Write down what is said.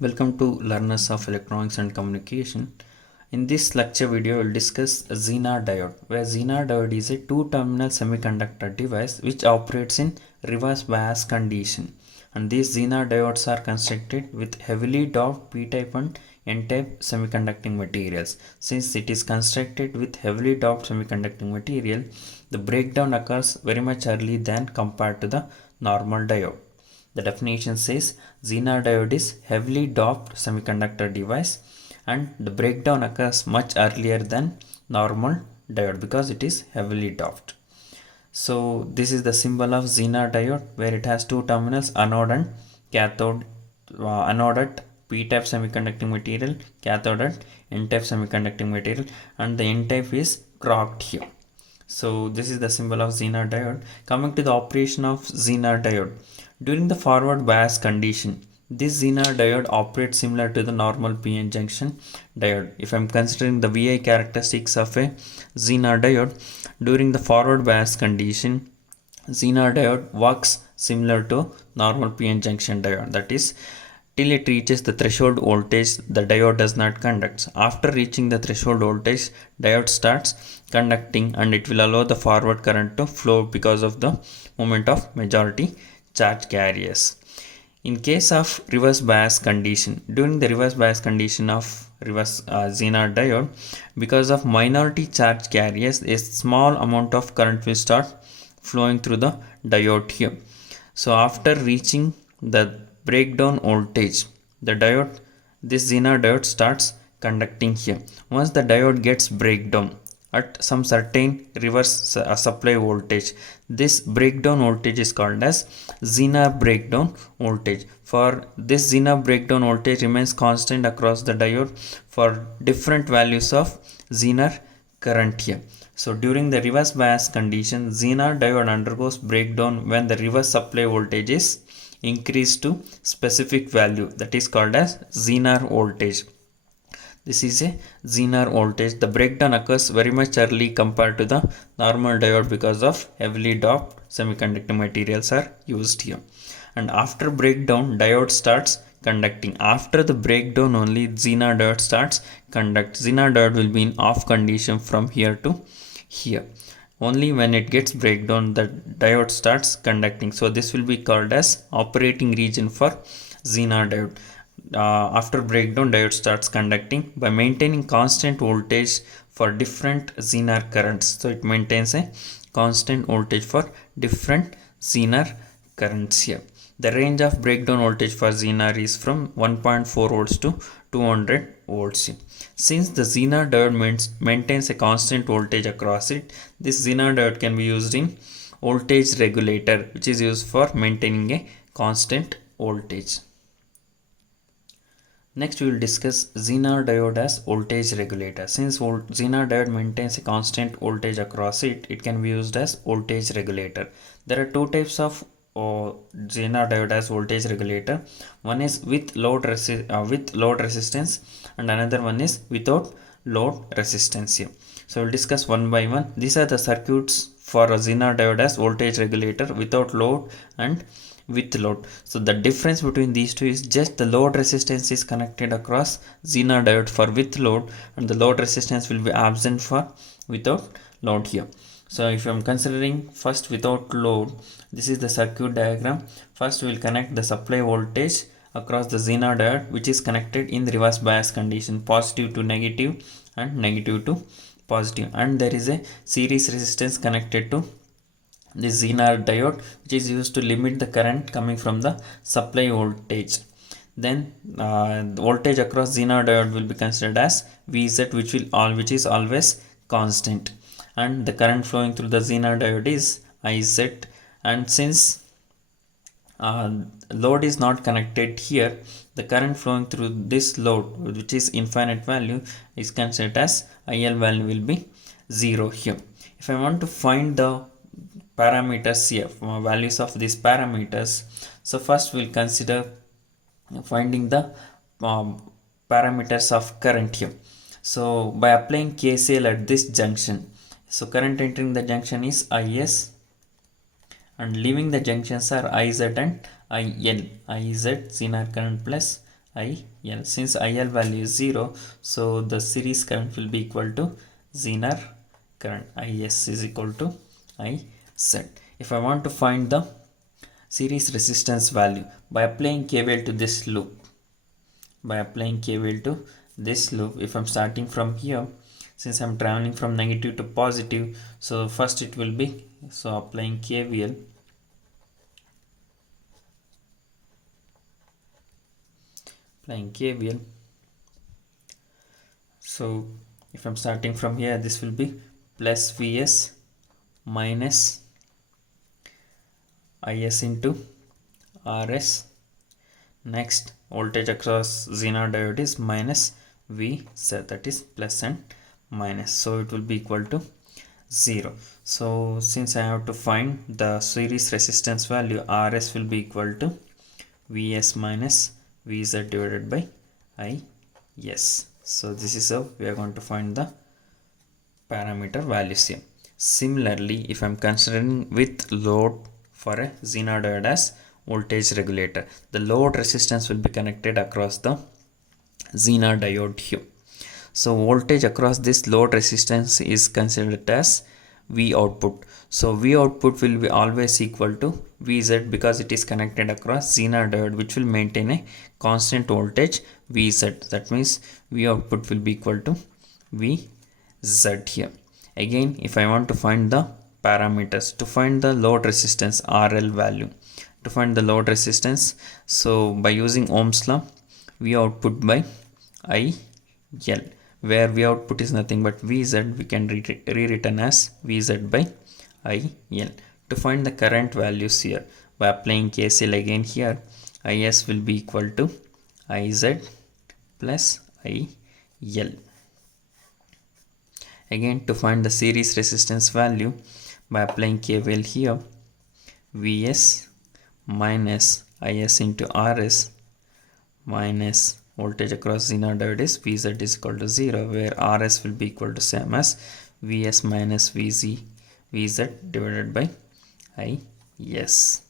Welcome to Learners of Electronics and Communication. In this lecture video, we'll discuss a Zener diode, where Zener diode is a two-terminal semiconductor device which operates in reverse bias condition. And these Zener diodes are constructed with heavily doped p-type and n-type semiconducting materials. Since it is constructed with heavily doped semiconducting material, the breakdown occurs very much early than compared to the normal diode. The definition says Zener diode is heavily doped semiconductor device and the breakdown occurs much earlier than normal diode because it is heavily doped. So this is the symbol of Zener diode, where it has two terminals, anode and cathode. Anode at p-type semiconducting material, cathode at n-type semiconducting material, and the n-type is cropped here. So this is the symbol of Zener diode. Coming to the operation of Zener diode. During the forward bias condition, this Zener diode operates similar to the normal PN junction diode. If I am considering the VI characteristics of a Zener diode, during the forward bias condition, Zener diode works similar to normal PN junction diode. That is, till it reaches the threshold voltage, the diode does not conduct. After reaching the threshold voltage, diode starts conducting and it will allow the forward current to flow because of the movement of majority charge carriers. In case of reverse bias condition, during the reverse bias condition of reverse Zener diode, because of minority charge carriers, a small amount of current will start flowing through the diode here. So after reaching the breakdown voltage, this Zener diode starts conducting here. Once the diode gets breakdown at some certain reverse supply voltage, this breakdown voltage is called as Zener breakdown voltage. For this Zener breakdown voltage remains constant across the diode for different values of Zener current here. So during the reverse bias condition, Zener diode undergoes breakdown when the reverse supply voltage is increased to specific value, that is called as Zener voltage. This is a Zener voltage. The breakdown occurs very much early compared to the normal diode because of heavily doped semiconductor materials are used here. And after breakdown, diode starts conducting. After the breakdown only, Zener diode starts conduct. Zener diode will be in off condition from here to here. Only when it gets breakdown, the diode starts conducting. So this will be called as operating region for Zener diode. After breakdown, diode starts conducting by maintaining constant voltage for different Zener currents. So it maintains a constant voltage for different Zener currents here. The range of breakdown voltage for Zener is from 1.4 volts to 200 volts here. Since the Zener diode maintains a constant voltage across it, this Zener diode can be used in voltage regulator, which is used for maintaining a constant voltage. Next, we will discuss Zener diode as voltage regulator. Since Zener diode maintains a constant voltage across it, it can be used as voltage regulator. There are two types of Zener diode as voltage regulator. One is with load resistance and another one is without load resistance here. So we'll discuss one by one. These are the circuits for a Zener diode as voltage regulator without load and with load. So the difference between these two is just the load resistance is connected across Zener diode for with load and the load resistance will be absent for without load here. So if I am considering first without load, this is the circuit diagram. First we will connect the supply voltage across the Zener diode, which is connected in the reverse bias condition, positive to negative and negative to positive, and there is a series resistance connected to this Zener diode, which is used to limit the current coming from the supply voltage. Then the voltage across Zener diode will be considered as Vz, which is always constant, and the current flowing through the Zener diode is Iz. And since load is not connected here, the current flowing through this load, which is infinite value, is considered as IL value will be 0 here. If I want to find the parameters here, values of these parameters, so first we'll consider finding the parameters of current here. So by applying KCL at this junction, so current entering the junction is Is and leaving the junctions are Iz and IL. Iz Zener current plus IL. Since IL value is 0, so the series current will be equal to Zener current. IS is equal to IZ. If I want to find the series resistance value by applying KVL to this loop, if I'm starting from here, since I'm traveling from negative to positive, so first it will be, so applying KVL, so if I'm starting from here, this will be plus Vs minus Is into Rs. Next, voltage across Zener diode is minus Vz, that is plus and minus, so it will be equal to 0. So since I have to find the series resistance value, Rs will be equal to Vs minus Vz divided by Is. So this is how we are going to find the parameter values here. Similarly, if I am considering with load for a Zener diode as voltage regulator, the load resistance will be connected across the Zener diode here. So voltage across this load resistance is considered as V output. So V output will be always equal to Vz because it is connected across Zener diode, which will maintain a constant voltage Vz. That means V output will be equal to Vz here. Again, if I want to find the parameters, to find the load resistance RL value, to find the load resistance, so by using Ohm's law, V output by IL, where V output is nothing but Vz, we can rewritten as Vz by IL. To find the current values here, by applying KCL again here, Is will be equal to Iz plus IL. Again, to find the series resistance value, by applying KVL here, Vs minus Is into Rs minus voltage across Zener diode is Vz is equal to 0, where Rs will be equal to same as Vs minus Vz divided by Is.